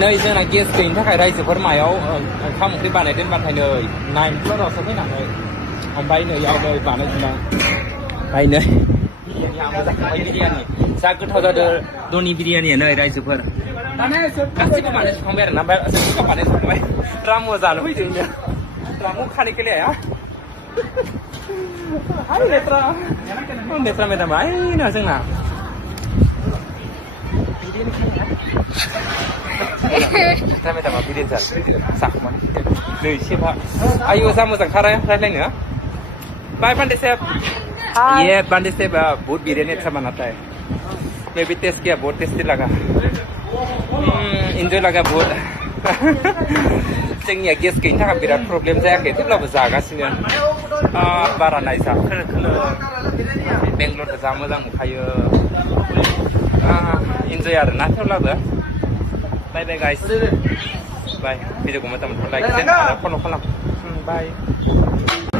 नै जोंना गेस गैयिनि थाखाय रायजोफोर मायाव ओंखाम ओंख्रि बानायदों बाथाय नै 9 फ्ल'रावसो फैनानै ओमफ्राय नै याव नै बानायजोबनाय ओमफ्राय नै बिरियानि आंबो जाखांबाय बिरियानि जा गोथाव जादों दनि बिरियानिया नै रायजोफोर गासैबो बानायजोबखांबाय आरो ना ओमफ्य जोंबो बानायजोबखांबाय रामु जानो फैदों रामु खाने के लिए आया हाय लेत्रा मेदाम आय ना जोंना बिरियानि खानाया लेत्रा मेदामा बिरियानि जाखोमा नै एसेबा आयु जा मोजांथार रायलायनो बाय बान्देसेब ये बान्देसेब बहुत बिरियानी अच्छा बनाता है मैं भी टेस्ट किया बहुत टेस्टी लगा एन्जॉय लगा बहुत जोंनिया गेस गैयिनि थाखाय बिराद प्रब्लेम जायाखै थेवब्लाबो जागासिनो बारा नायजा खोलो खोलो बेंगलरखौ जा मोजां नुखायो एन्जय आरो ना थेवब्लाबो बाय बाय गाइस बाय भिडिअखौ मोजां मोनब्ला लाइक आरो फल' खालाम बाय